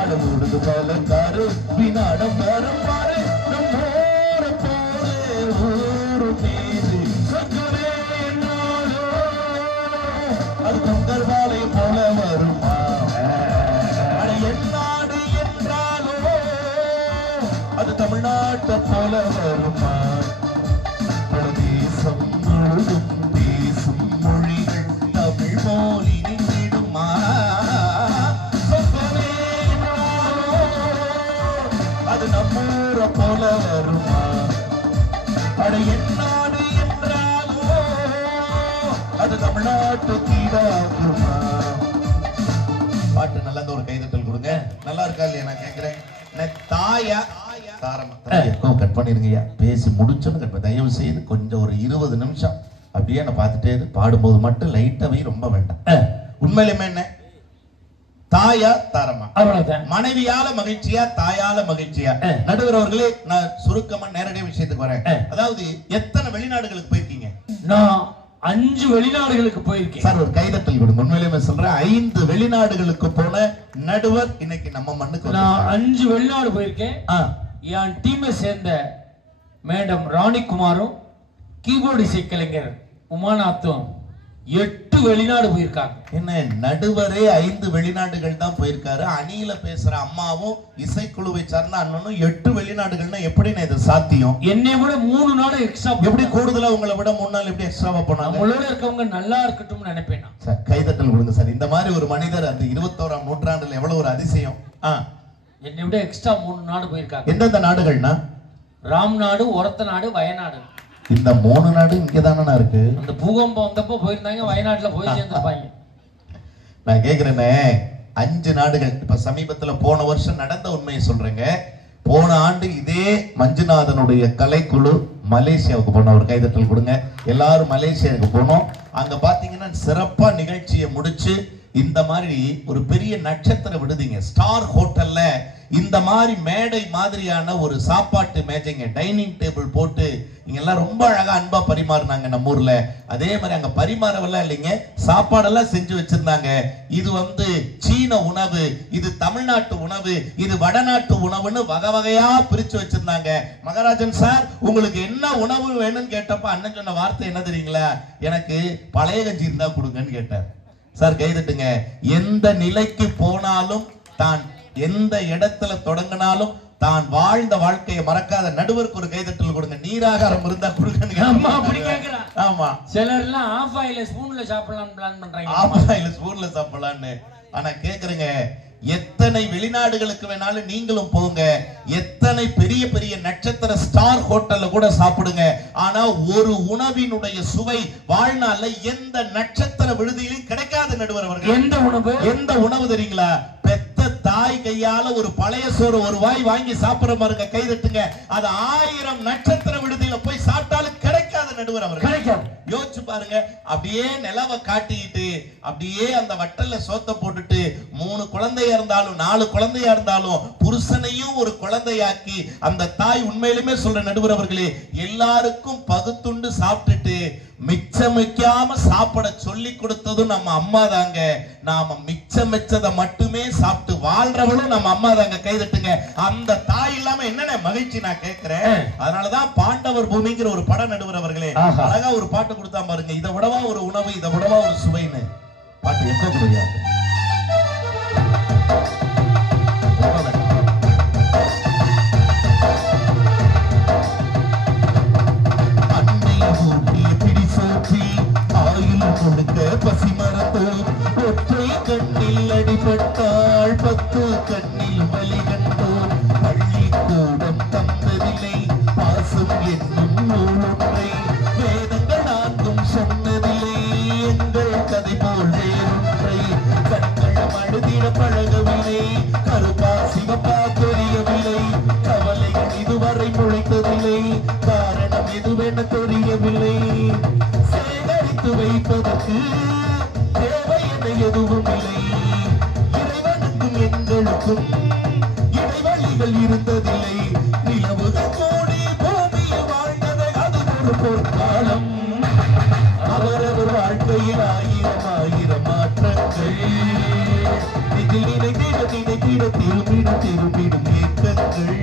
அடமுடுது பாலக்காரு வினாடம் வரும் பாரு நம்ம ஊரு போலே ஊரு மீது சொக்கவே நாளோ அது கொங்கர்பாளையம் போல வருமா? என்னாடு என்றாலோ அது தமிழ்நாட்டை போல வருமா? தேசம் முழுதும் பேசும் மொழிகள் தமிழ் மொழி நின்றிடுமா? அது நம்மூரை போல வருமா? அட என்னாடு என்றாலோ அது தமிழ்நாட்டு கீழாகுமா? பாட்டு நல்லா ஒரு கைதட்டல் கொடுங்க. நல்லா இருக்கா இல்லையா? நான் கேட்கிறேன். தாயா தாரமா கட் பண்ணிருங்கய்யா. பேசி முடிச்சோன்னு கட் பண்ண. தயவு செய்து கொஞ்சம் ஒரு 20 நிமிஷம் அப்படியே நான் பார்த்துட்டே பாடும்போது மட்டும் லைட்டாவே ரொம்ப வேண்டாம். உண்மையிலுமே என்ன தாயா தாரமா மனைவியால மகிழ்ச்சியா தாயால மகிழ்ச்சியா? நடுவர் அவர்களே, நான் சுருக்கமா நேரடியாக விஷயத்துக்கு வரேன். அதாவது எத்தனை வெளிநாடுகளுக்கு போயிருக்கீங்க? நான் 5 வெளிநாடுகளுக்கு போயிருக்கேன் சார். ஒரு கைதட்டல் கொடுங்க. உண்மையிலேயே சொல்றேன், 5 வெளிநாடுகளுக்கு போன நடுவர் இன்னைக்கு நம்ம மண்ணுக்கு. நான் 5 வெளிநாடு போயிருக்கேன். என் டீமை சேர்ந்த மேடம் ராணிகுமாரும் கீபோர்டு இசை கலைஞர் உமாநாத்தும் 8 வெளிநாடு போயிருக்காங்க. என்ன நடுவரே 5 வெளிநாடுகள் தான் போயிருக்காரு. அணியில பேசுற அம்மாவும் இசைக்குழுவை சார்ந்த அண்ணனும் 8 வெளிநாடுகள்னா எப்படின்னு இது சாத்தியம்? என்னை விட 3 நாள் எக்ஸ்ட்ரா. எப்படி கூடுதலா உங்களை விட 3 நாள் எப்படி எக்ஸ்ட்ராவா போனாங்க? நம்மளோட இருக்கவங்க நல்லா இருக்கட்டும்னு நினைப்பேன் சார். கைதட்டல் கொடுங்க சார். இந்த மாதிரி ஒரு மனிதர் அந்த 21ஆம் நூற்றாண்டுல எவ்வளவு ஒரு அதிசயம். என்னை விட எக்ஸ்ட்ரா 3 நாடு போயிருக்காங்க. எந்தெந்த நாடுகள்னா? ராம் நாடு, ஒரத்த நாடு, வயநாடு. இந்த 3 நாடு இங்கதானே இருக்கு. அந்த பூகம்பம் வந்தப்போ போயிருந்தாங்க, வயநாட்டுல போய் சேர்ந்துருப்பாங்க. நான் கேக்குறேனே 5 நாடுகள் இப்ப சமீபத்துல போன வருஷம் நடந்த உண்மையை சொல்றேங்க. போன ஆண்டு இதே மஞ்சுநாதனுடைய கலைக்குழு மலேசியாவுக்கு போனோம். ஒரு கைதட்டல் கொடுங்க. எல்லாரும் மலேசியாவுக்கு போனோம். அங்க பாத்தீங்கன்னா சிறப்பா நிகழ்ச்சியை முடிச்சு இந்த மாதிரி ஒரு பெரிய நட்சத்திர விடுதிங்க, ஸ்டார் ஹோட்டல்ல இந்த மாதிரி மேடை மாதிரியான ஒரு சாப்பாட்டு மேஜைங்க, டைனிங் டேபிள் போட்டு இங்க எல்லாம் ரொம்ப அழகா அன்பா பரிமாறினாங்க நம்ம ஊர்ல. அதே மாதிரி அங்க பரிமாறவெல்லாம் இல்லைங்க, சாப்பாடெல்லாம் செஞ்சு வச்சிருந்தாங்க. இது சீன உணவு, இது தமிழ்நாட்டு உணவு, இது வடநாட்டு உணவுன்னு வகை வகையா பிரிச்சு வச்சிருந்தாங்க. மகாராஜன் சார் உங்களுக்கு என்ன உணவு வேணும்னு கேட்டப்ப அண்ணன் சொன்ன வார்த்தை என்ன தெரியுங்களா? எனக்கு பழைய கஞ்சி இருந்தா கொடுங்கன்னு கேட்டார். சார் கைதட்டுங்க. எந்த நிலைக்கு போனாலும், தான் எந்த இடத்துல தொடங்கினாலும், தான் வாழ்ந்த வாழ்க்கையை மறக்காத நடுவருக்கு ஒரு கைதட்டல் கொடுங்க. நீராகாரம் இருந்தா கொடுங்க. ஆமா, சிலர் எல்லாம் ஆஃப் ஆயில ஸ்பூன்ல சாப்பிடலாம்னு பிளான் பண்றாங்க. ஆஃப் ஆயில ஸ்பூன்ல சாப்பிடலாம்னு. ஆனா கேக்குறேங்க, எத்தனை வெளிநாடுகளுக்கு வேணாலும் நீங்களும் போங்க, எத்தனை பெரிய பெரிய நட்சத்திர ஸ்டார் ஹோட்டல்ல கூட சாப்பிடுங்க. ஆனா ஒரு உணவினுடைய சுவை வாழ்நாள்ல எந்த நட்சத்திர விடுதியிலும் கிடைக்காத நடுவர் அவர்கள். எந்த உணவு தெரியுங்களா? பெத்த தாய் கையால ஒரு பழைய சோறு ஒரு வாய் வாங்கி சாப்பிடுற பாருங்க, கை தட்டுங்க. அது 1000 நட்சத்திர விடுதியில போய் சாப்பிட்டாலும் கிடைக்காத நடுவர் அவர்கள். யோசிச்சு பாருங்க. அப்படியே நிலவை காட்டிட்டு அப்படியே அந்த வட்டல்ல சோத்த போட்டுட்டு 3 குழந்தையா இருந்தாலும் 4 குழந்தையா இருந்தாலும் புருஷனையும் ஒரு குழந்தையாக்கி அந்த தாய், உண்மையிலுமே சொல்ற நடுவர் அவர்களே, எல்லாருக்கும் பகுத்துண்டு சாப்பிட்டுட்டு மிச்சம் வைக்காம சாப்பிட சொல்லி கொடுத்ததும் நம்ம அம்மா தாங்க. நாம மிச்சம் வச்சதை மட்டுமே சாப்பிட்டு வாழ்றவளும் நம்ம அம்மா தாங்க. கைதட்டுங்க. அந்த தாய் இல்லாம என்னென்ன மகிழ்ச்சி நான் கேட்கிறேன். அதனாலதான் பாண்டவர் பூமிங்கிற ஒரு படம் நடுவர் அவர்களே அழகா ஒரு பாட்டு கொடுத்தா பாருங்க. இதை விடவா ஒரு உணவு, இதை விடவா ஒரு சுவைன்னு பாட்டு எப்ப கொடுங்க. பசி மரத்தோ ஒற்றை கண்ணில் அடிபட்டாள் 10 கண்ணில் வலி கண்டோ. பள்ளிக்கூடம் தந்ததில்லை பாசம் என்னும் நூலொன்றை, வேதங்கள் 4ம் சொன்னதில்லை எங்கள் கதை போல் வேறொன்றை. கண்கள் அழுதிட பழகவில்லை, கருப்பா சிவப்பா தெரியவில்லை, கவலைகள் இதுவரை முளைத்ததில்லை, காரணம் எதுவென தெரியவில்லை. வைப்பதற்கு தேவை என எதுவும் இல்லை, இறைவனுக்கும் எங்களுக்கும் இடைவெளிகள் இருந்ததில்லை. நிலவுகள் கூடி பூமியில் வாழ்ந்ததை அது ஒரு பொற்காலம். அவரவர் வாழ்க்கையில் 1000 மாற்றங்கள், இதில் நினைத்திட நினைத்திட திரும்பிடும் ஏக்கங்கள்.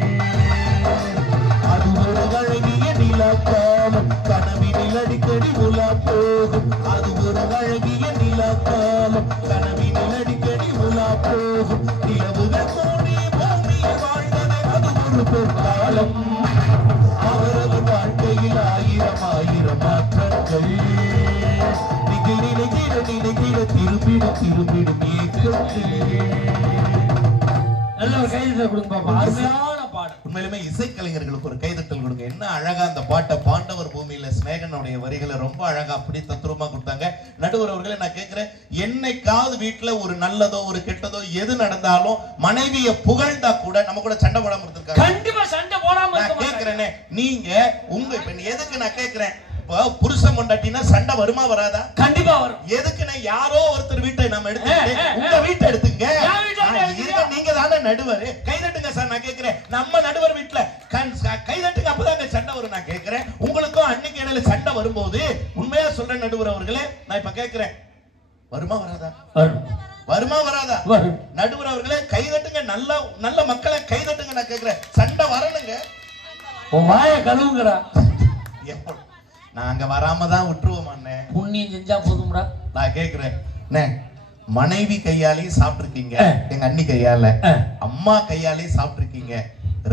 அது ஒரு அழகிய நிலாக்காலம், கனவினில் அடிக்கடி உலா போகும். அது ஒரு அழகிய நிலாக்காலம், கனவினில் அடிக்கடி உலா போகும். நிலவுகள் கூடி பூமியில் வாழ்ந்ததை அது ஒரு பொற்காலம். அவரவர் வாழ்க்கையில் 1000 மாற்றங்கள், நீங்கள் நினைத்திட திரும்பிடும் ஏக்கங்கள். நல்ல ஒரு கைதட்டல் கொடுங்க பாப்பா. அருமையான பாடல். உண்மையிலுமே இசைக்கலைஞர்களுக்கு ஒரு கைதட்டல் கொடுங்க. என்ன அழகா அந்த பாட்டை பாண்டவர் பூமியில ஸ்நேகனுடைய வரிகளை ரொம்ப அழகா அப்படி தத்ரூபமா கொடுத்தாங்க. நடுவர் அவர்களே, நான் கேட்கிறேன், என்னைக்காவது வீட்டுல ஒரு நல்லதோ ஒரு கெட்டதோ எது நடந்தாலும் மனைவியை புகழ்ந்தா கூட நம்ம கூட சண்டை போடாம இருந்திருக்காங்க. கண்டிப்பா சண்டை போடாம நான் கேட்கிறேனே, நீங்க உங்க இப்ப எதுக்கு நான் கேட்கிறேன், புருஷன் பொண்டாட்டினா சண்டை வருமா வராதா? கண்டிப்பா வரும். எதுக்குன்னா யாரோ ஒருத்தர் வீட்டை நம்ம எடுத்துக்கிட்டு உங்க வீட்டை எடுத்துங்க, நீங்க தானே நடுவர். கைதட்டுங்க சார். நான் கேட்கிறேன், நம்ம நடுவர் வீட்டுல கைதட்டுங்க, அப்பதாங்க சண்டை வரும். நான் கேட்கிறேன், உங்களுக்கும் அன்னைக்கு இடையில சண்டை வரும்போது உண்மையா சொல்றேன் நடுவர் அவர்களே, நான் இப்ப கேட்கிறேன், வருமா வராதா? வருமா வராதா? நடுவர் அவர்களே கைதட்டுங்க, நல்ல மக்களை கைதட்டுங்க. நான் கேட்கிறேன், சண்டை வரணுங்க. வாய கழுவுங்கடா. நாங்க வராம தான் விட்டுருவோம். புண்ணியம் செஞ்சா போதும்டா. நான் கேக்குறேன், மனைவி கையாலையும் சாப்பிட்டுருக்கீங்க, எங்க அண்ணி கையால, அம்மா கையாலையும் சாப்பிட்டுருக்கீங்க.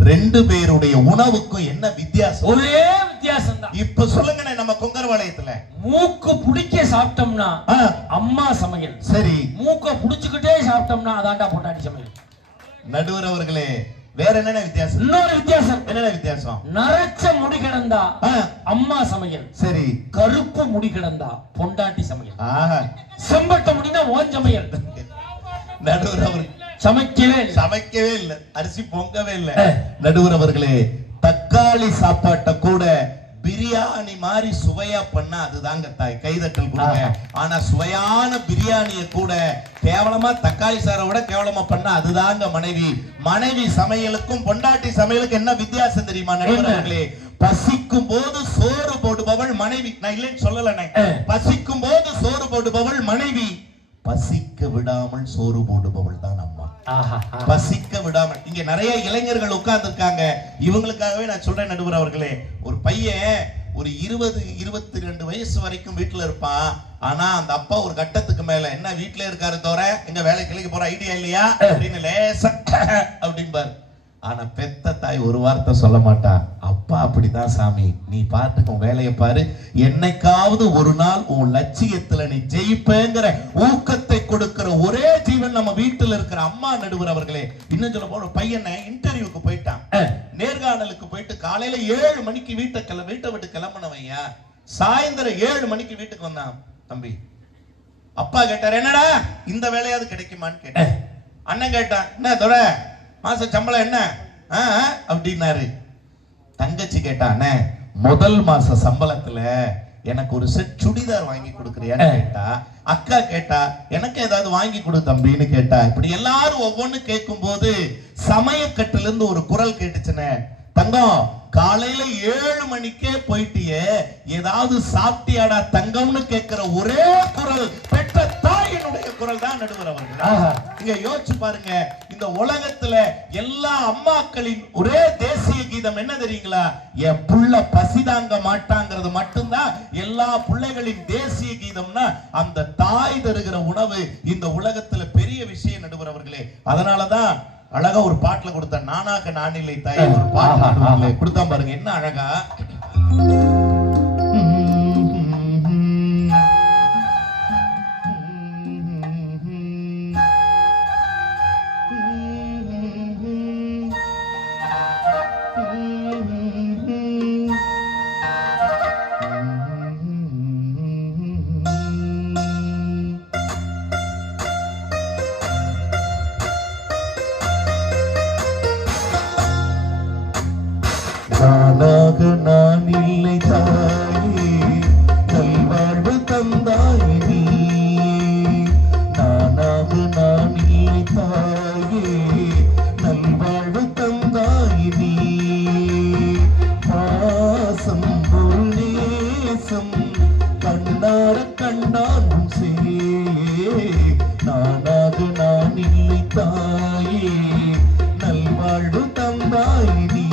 2 பேருடைய உணவுக்கும் என்ன வித்தியாசம்? ஒரே வித்தியாசம் தான். இப்ப சொல்லுங்க, நம்ம கொங்கர்பாளையத்துல மூக்கு பிடிக்க சாப்பிட்டோம்னா அம்மா சமையல் சரி, மூக்க புடிச்சுக்கிட்டே சாப்பிட்டோம்னா அதான்டா பொண்டாட்டி சமையல். நடுவர் அவர்களே, வேற என்னென்ன வித்தியாசம்? இன்னொரு வித்தியாசம் என்ன என்னடா வித்தியாசம்? நரைச்ச முடி கிடந்தா அம்மா சமையல், சரி. கருப்பு முடி கிடந்தா பொண்டாட்டி சமையல். செம்பட்ட முடினா ஓன் சமையல். நடுவர் அவர் சமைக்கவே இல்ல, அரிசி பொங்கவே இல்ல. நடுவர் அவர்களே, தக்காளி சாப்பாட்டை கூட பிரியாணி மாதிரி சுவையா பண்ணா அதுதாங்க தாய், கைதட்டல் கொடுங்க. ஆனா சுவையான பிரியாணியை கூட கேவலமா தக்காளி சாரை விட கேவலமா பண்ணா அதுதாங்க மனைவி. மனைவி சமையலுக்கும் பொண்டாட்டி சமையலுக்கும் என்ன வித்தியாசம் தெரியுமா நடுவர் அவர்களே? பசிக்கும் போது சோறு போடுபவள் மனைவி. நான் இல்லைன்னு சொல்லல, பசிக்கும் போது சோறு போடுபவள் மனைவி, பசிக்க விடாமல் சோறு போடுபவள் தான் அம்மா. பசிக்க விடாமல். இங்க நிறைய இளைஞர்கள் உட்கார்ந்து இருக்காங்க, இவங்களுக்காகவே நான் சொல்றேன் நடுவர் அவர்களே. ஒரு பையன் ஒரு 20-22 வயசு வரைக்கும் வீட்டுல இருப்பான். ஆனா அந்த அப்பா ஒரு கட்டத்துக்கு மேல என்ன வீட்டுல இருக்காரு தவிர எங்க வேலைக்கு போற ஐடியா இல்லையா அப்படின்னு லேசா அப்படின்பாரு. ஆனா பெத்த தாய் ஒரு வார்த்தை சொல்ல மாட்டா, அப்பா அப்படிதான் சாமி, நீ பாட்டுக்கு உன் வேலையை பாரு, என்னைக்காவது ஒரு நாள் உன் லட்சியத்துல நீ ஜெயிப்பேங்கிற ஊக்கத்தை கொடுக்கிற ஒரே ஜீவன் நம்ம வீட்டுல இருக்கிற அம்மா. நடுவர் அவர்களே, இன்னும் சொல்ல போன பையனை இன்டர்வியூக்கு போயிட்டான், நேர்காணலுக்கு போயிட்டு காலையில 7 மணிக்கு வீட்டை விட்டு கிளம்பினவையா, சாயந்தரம் 7 மணிக்கு வீட்டுக்கு வந்தான். தம்பி, அப்பா கேட்டார், என்னடா இந்த வேலையாவது கிடைக்குமான்னு கேட்டேன். அண்ணன் கேட்டான், என்ன தொட மாச சம்பளம் என்ன அப்படின்னாரு. தங்கச்சி கேட்டானே, முதல் மாச சம்பளத்துல எனக்கு ஒரு செட் சுடிதார் வாங்கி கொடுக்குறியான்னு கேட்டா. அக்கா கேட்டா, எனக்கு ஏதாவது வாங்கி கொடு தம்பின்னு கேட்டா. இப்படி எல்லாரும் ஒவ்வொன்னு கேட்கும் போது சமயக்கட்டுல இருந்து ஒரு குரல் கேட்டுச்சுனே, தங்கம் காலையில 7 மணிக்கே போயிட்டியே, ஏதாவது சாப்பிட்டியாடா தங்கம்னு கேட்கிற ஒரே குரல் பெற்ற தாயினுடைய குரல் தான் நடுவர் அவர்கள். இங்க யோசிச்சு பாருங்க, இந்த உலகத்துல எல்லா அம்மாக்களின் ஒரே தேசிய கீதம் என்ன தெரியுங்களா? என் புள்ள பசிதாங்க மாட்டாங்கிறது மட்டும்தான் எல்லா பிள்ளைகளின் தேசிய கீதம்னா அந்த தாய் தருகிற உணவு இந்த உலகத்துல பெரிய விஷயம் நடுவர் அவர்களே. அதனாலதான் அழகா ஒரு பாட்டுல கொடுத்த நானாக நானில்லை தாய் ஒரு பாட்டு கொடுத்தா பாருங்க, என்ன அழகா. நானாக நான் இல்லை தாயே, நல்வாழ்வு தந்தாய் நீ. நானாக நான் இல்லை தாயே, நல்வாழ்வு தந்தாய் நீ. பாசம் போல் நேசம் கண்ணார கண்டாலும் சே. நானாக நான் இல்லை தாயே, நல்வாழ்வு தந்தாய் நீ.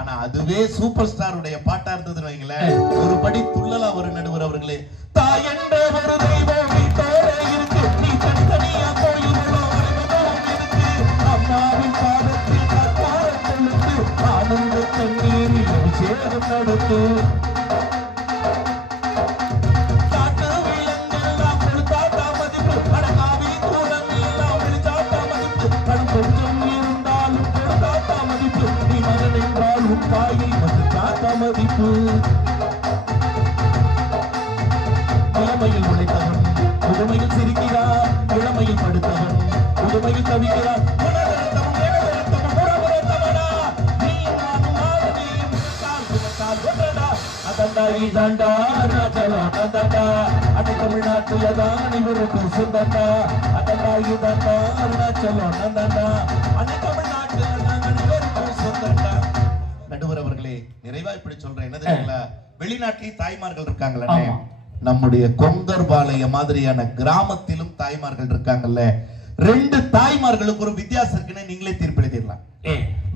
ஆனா அதுவே சூப்பர் ஸ்டார் உடைய பாட்டா இருந்ததுன்னு வைங்களேன், ஒரு படி துள்ளலா வரும் நடுவர் அவர்களே. தாய் என்ற ஒரு தெய்வம் இருக்கு, நீ தனித்தனியா கோயில்களோ இருக்கு, அம்மாவின் பாதத்தில் கற்பாரம் கொழுத்து ஆனந்த கண்ணீரில் அபிஷேகம் நடத்து. காட்டு விலங்கெல்லாம் கொடுத்தாத்தா மதிப்பு, அடகாவி தூரம் எல்லாம் விழிச்சாத்தா மதிப்பு. பணம் கொஞ்சம் இருந்தாலும் கொடுத்தாத்தா மதிப்பு நீ மகன் என்றால் உன் தாயை மதித்தாத்தா மதிப்பு இளமையில் உழைத்தவன் முதுமையில் சிரிக்கிறான் இளமையில் படுத்தவன் முதுமையில் தவிக்கிறான் தமிழ்நாட்டுலதான் இவருக்கு சொந்தண்டா நடுவர் அவர்களே நிறைவா இப்படி சொல்றேன் என்ன தெரியல வெளிநாட்டிலேயே தாய்மார்கள் இருக்காங்களே நம்முடைய கொங்கர்பாளைய மாதிரியான கிராமத்திலும் தாய்மார்கள் இருக்காங்கல்ல ரெண்டு தாய்மார்களுக்கு ஒரு வித்தியாசம் இருக்குன்னு நீங்களே தீர்ப்பெழுதிடலாம்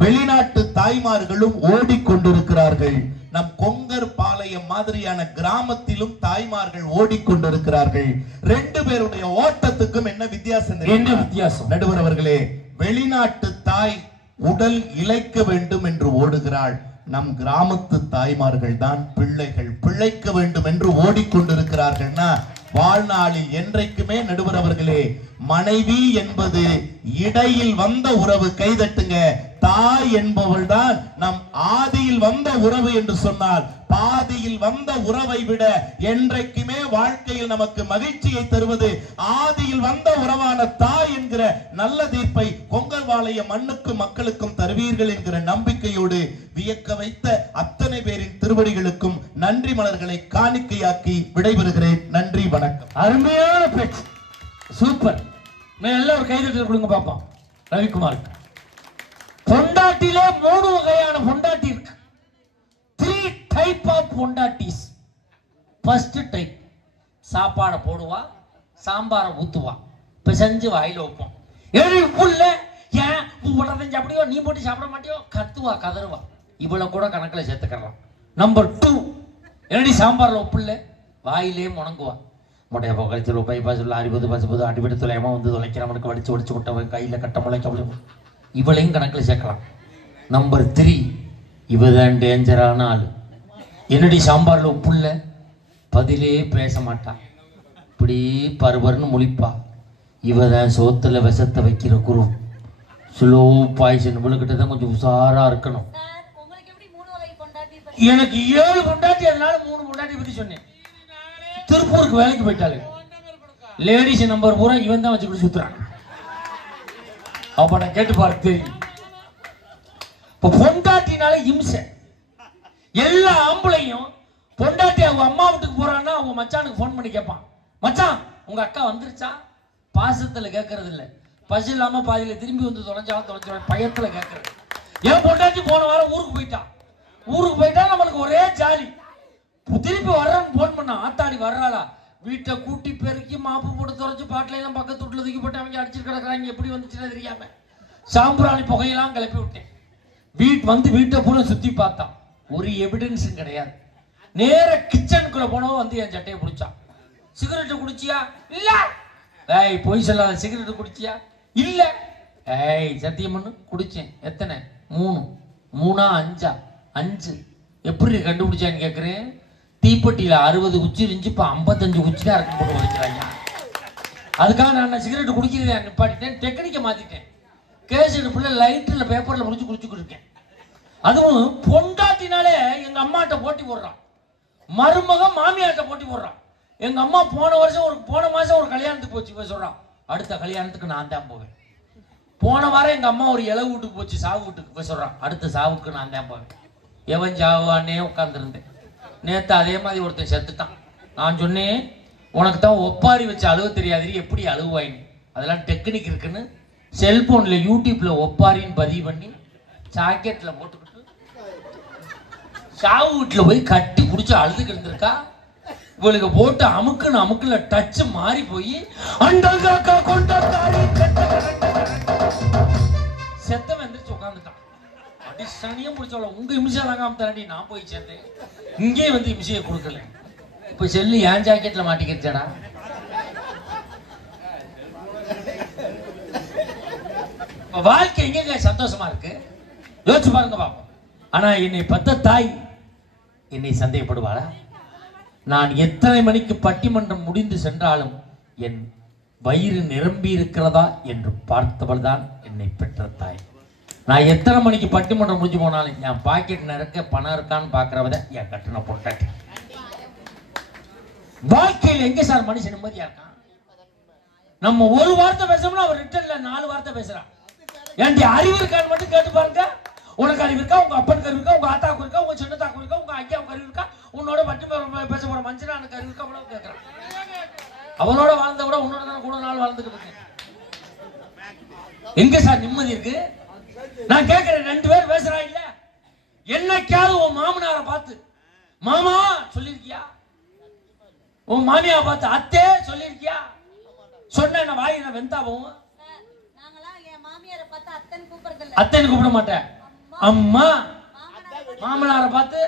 வெளிநாட்டு தாய்மார்களும் ஓடிக்கொண்டிருக்கிறார்கள் நம் கொங்கர்பாளையம் மாதிரியான கிராமத்திலும் தாய்மார்கள் ஓடிக்கொண்டிருக்கிறார்கள் ரெண்டு பேருடைய ஓட்டத்துக்கும் என்ன வித்தியாசம் நடுவர் அவர்களே வெளிநாட்டு தாய் உடல் இளைக்க வேண்டும் என்று ஓடுகிறாள் நம் கிராமத்து தாய்மார்கள் தான் பிள்ளைகள் பிழைக்க வேண்டும் என்று ஓடிக்கொண்டிருக்கிறார்கள்னா வாழ்நாளில் என்றைக்குமே நடுவர் அவர்களே மனைவி என்பது இடையில் வந்த உறவு கைதட்டுங்க தாய் என்பவள் தான் நம் ஆதியில் வந்த உறவு என்று சொன்னால் பாதியில் வந்த உறவை விட என்றைக்குமே வாழ்க்கையில் நமக்கு மகிழ்ச்சியை தருவது ஆதியில் வந்த உறவான தாய் என்கிற நல்ல தீர்ப்பை கொங்கர்பாளையம் மண்ணுக்கும் மக்களுக்கும் தருவீர்கள் என்கிற நம்பிக்கையோடு வியக்க வைத்த அத்தனை பேரின் திருவடிகளுக்கும் நன்றி மலர்களை காணிக்கையாக்கி விடைபெறுகிறேன். நன்றி, வணக்கம். அருமையான பேச்சு, சூப்பர். எல்லாரும் கைதட்டல் கொடுங்க பாப்போம். ரவிக்குமார், பொண்டாட்டிலே 3 வகையான பொண்டாட்டி இருக்கு. 3 type of பொண்டாட்டிஸ். ஃபர்ஸ்ட் டைப் சாப்பாடை போடுவா, சாம்பாரை ஊத்துவா, பிசைஞ்சு வாயில வைப்போம். ஏழு புல்ல ஏன் உடனே சாப்பிடுவோ, நீ போட்டு சாப்பிட மாட்டியோ, கத்துவா, கதறுவா. இவ்வளவு கூட கணக்கில் சேர்த்துக்கலாம். நம்பர் 2, என்னடி சாம்பார்ல உப்புல்ல, வாயிலே முணங்குவா. முட்டைய கழிச்சு பைபாஸ் அரிபது பசுபது அடிபடி துளையமா வந்து துளைக்கிறவனுக்கு வடிச்சு வடிச்சு விட்ட கையில் கட்ட முளைக்க இவளையும் கணக்கில் சேர்க்கலாம். நம்பர் 3, இவதான் டேஞ்சரான ஆள். என்னடி சாம்பார்ல உப்புல்ல, பதிலே பேச மாட்டான், இப்படி பருபருன்னு முழிப்பா. இவதான் சோத்துல விஷத்தை வைக்கிற குரு, ஸ்லோ பாய்சன். இவளுக்கிட்ட தான் கொஞ்சம் உஷாரா இருக்கணும். எனக்கு 7 பொண்டாட்டி, அதனால 3 பொண்டாட்டி பத்தி சொன்னேன். திருப்பூருக்கு வேலைக்கு போயிட்டாரு. லேடிஸ் நம்பர் பூரா இவன் தான் வச்சுக்கிட்டு சுத்துறான். அப்ப நான் கேட்டு பாரு தெரியும். இப்ப பொண்டாட்டினால இம்சை. எல்லா ஆம்பளையும் பொண்டாட்டி அவங்க அம்மா வீட்டுக்கு போறான்னா அவங்க மச்சானுக்கு போன் பண்ணி கேட்பான், மச்சான் உங்க அக்கா வந்துருச்சா? பாசத்துல கேட்கறது இல்ல, பசு இல்லாம பாதியில திரும்பி வந்து தொலைஞ்சா பயத்துல கேட்கறது. என் பொண்டாட்டி போன வாரம் ஊருக்கு போயிட்டா நம்மளுக்கு ஒரே ஜாலி. திருப்பி வர்றான்னு போன் பண்ணா, ஆத்தாடி வர்றாளா, வீட்டை கூட்டி பெருக்கி மாப்பு போட்டு துறைச்சு பாட்டில எல்லாம் பக்கத்து வீட்டுல தூக்கி போட்டு அவங்க அடிச்சுட்டு கிடக்குறாங்க. எப்படி வந்துச்சுன்னா தெரியாம சாம்பிராணி புகையெல்லாம் கிளப்பி விட்டேன். வீட்டை பூரா சுத்தி பார்த்தான், ஒரு எவிடன்ஸும் கிடையாது. நேர கிச்சனுக்குள்ள போனவன் வந்து என் சட்டையை பிடிச்சான். சிகரெட்டு குடிச்சியா? இல்ல. ஏய் பொய் சொல்லாத, சிகரெட்டு குடிச்சியா? இல்ல. ஏய் சத்தியம் பண்ணு, குடிச்சேன். எத்தனை? 3. 3ஆ 5ஆ? 5. எப்படி கண்டுபிடிச்சான்னு கேட்குறேன். தீப்பெட்டியில் 60 குச்சி இருந்துச்சு, இப்போ 55 குச்சி தான் இறக்கி போட்டு வச்சுக்கிறாங்க. அதுக்காக நான் சிகரெட்டு குடிக்கிறதே நிப்பாட்டிட்டேன், டெக்னிக்கை மாற்றிட்டேன். கேஸ் எடுப்புல லைட்டில் பேப்பரில் முடிச்சு குடிச்சுக்கிட்டு இருக்கேன். அதுவும் பொண்டாட்டினாலே எங்கள் அம்மாட்ட போட்டி போடுறான், மருமகன் மாமியார்ட்ட போட்டி போடுறான். எங்கள் அம்மா போன மாதம் ஒரு கல்யாணத்துக்கு போச்சு, போய் சொல்கிறான் அடுத்த கல்யாணத்துக்கு நான் தான் போவேன். போன வாரம் எங்கள் அம்மா ஒரு இளவு வீட்டுக்கு போச்சு, சாவு வீட்டுக்கு போய் சொல்கிறான் அடுத்த சாவுக்கு நான் தான் போவேன். எவன் சாவானே உட்காந்துருந்தேன். நேற்று அதே மாதிரி ஒருத்தன் செத்துட்டான். நான் சொன்னேன், உனக்கு தான் ஒப்பாரி வச்சு அழுவ தெரியாது, எப்படி அழுவாயின்னு. அதெல்லாம் டெக்னிக் இருக்குன்னு செல்போனில் யூடியூப்பில் ஒப்பாரின்னு பதிவு பண்ணி ஜாக்கெட்டில் போட்டுக்கிட்டு சாவு வீட்டில் போய் கட்டி பிடிச்சி அழுதுக்கு இருந்திருக்கா. இவளுக்கு போட்டு அமுக்குல டச்சு மாறி போய் செத்தவன் எந்திரிச்சு உட்காந்துட்டான். அடி சனியும் முடிச்சவள, உங்க இம்சை வாங்காம தாண்டி நான் போய் சேர்ந்தேன், இங்கே வந்து இம்சையை கொடுக்கல. இப்ப செல்லு ஏன் ஜாக்கெட்ல மாட்டிக்கிச்சடா. வாழ்க்கை எங்க சந்தோஷமா இருக்கு யோசிச்சு பாருங்க பாப்போம். ஆனா என்னை பத்த தாய் என்னை சந்தேகப்படுவாளா? நான் எத்தனை மணிக்கு பட்டிமன்றம் முடிந்து சென்றாலும் என் வயிறு நிரம்பி இருக்கிறதா என்று பார்த்தவள் தான் என்னை பெற்ற தாய். நான் எத்தனை மணிக்கு பட்டிமன்றம் முடிஞ்சு போனாலும் என் பாக்கெட் நிறைக்க பணம் இருக்கான்னு பாக்குறவத என் கட்டண பொட்டாட்டி. வாழ்க்கையில் எங்க சார் மனுஷன் நிம்மதியா இருக்கான்? நம்ம ஒரு வார்த்தை பேசணும்னா அவர் ரிட்டர்ன்ல 4 வார்த்தை பேசுறான். ஏன்டி அறிவு இருக்கான்னு மட்டும் கேட்டு பாருங்க. உனக்கு அறிவு இருக்கா? உங்க அப்பனுக்கு அறிவு இருக்கா? உங்க ஆத்தாக்கு இருக்கா? உங்க சின்ன தாக்கு இருக்கா? உங்க ஐயாவுக்கு அறிவு இருக்கா? உன்னோட மட்டும் பேச போற மனுஷனுக்கு அறிவு இருக்கா? அவ்வளவு கேட்கறான். அவளோட வாழ்ந்த விட உன்னோட தானே கூட நாள் வாழ்ந்துக்கிட்டு இருக்கேன். எங்க சார் நிம்மதி இருக்கு? நான் கேட்கிறேன், 2 பேர் பேசுறா இல்ல, என்னைக்காவது உன் மாமனாரை பார்த்து மாமா சொல்லிருக்கியா? உன் மாமியா பார்த்து அத்தே சொல்லிருக்கியா? சொன்ன என்ன வாய் என்ன வெந்தா போகும்? அத்தன் கூப்பிட மாட்டேன். அம்மா மாமனாரை பார்த்து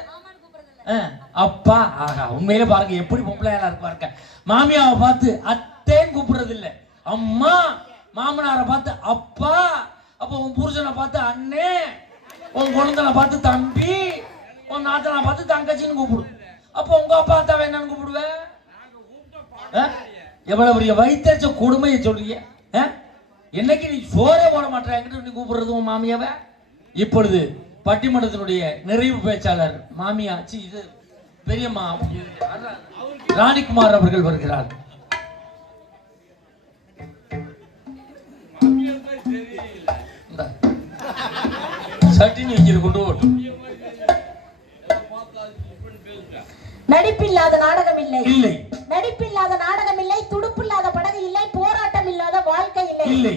அப்பா. ஆகா, உண்மையில பாருங்க எப்படி பொம்பளை இருப்பாருங்க. மாமியாவை பார்த்து அத்தேன்னு கூப்பிடுறது இல்ல, அம்மா. மாமனாரை பார்த்து அப்பா. அப்போ உன் புருஷனை பார்த்து அண்ணே, உன் குழந்தைனை பார்த்து தம்பி, உன் நாத்தனை பார்த்து தங்கச்சின்னு கூப்பிடு. அப்போ உங்க அப்பா அத்தாவை என்னன்னு கூப்பிடுவேன்? எவ்வளவு பெரிய வயிற்றுச்ச கொடுமையை சொல்றீங்க. என்னைக்கு நீ சோறே போட மாட்டேன் என்கிட்ட நீ கூப்பிடுறது உன் மாமியாவை. இப்பொழுது பட்டிமன்றத்தினுடைய நிறைவு பேச்சாளர் மாமியா இது பெரியம்மா ராணிக்குமார் அவர்கள் வருகிறார். நடிப்பில்லாத நாடகம் இல்லை, இல்லை. நடிப்பில்லாத நாடகம் இல்லை, துடுப்பில்லாத படகு இல்லை, போராட்டம் இல்லாத வாழ்க்கை இல்லை.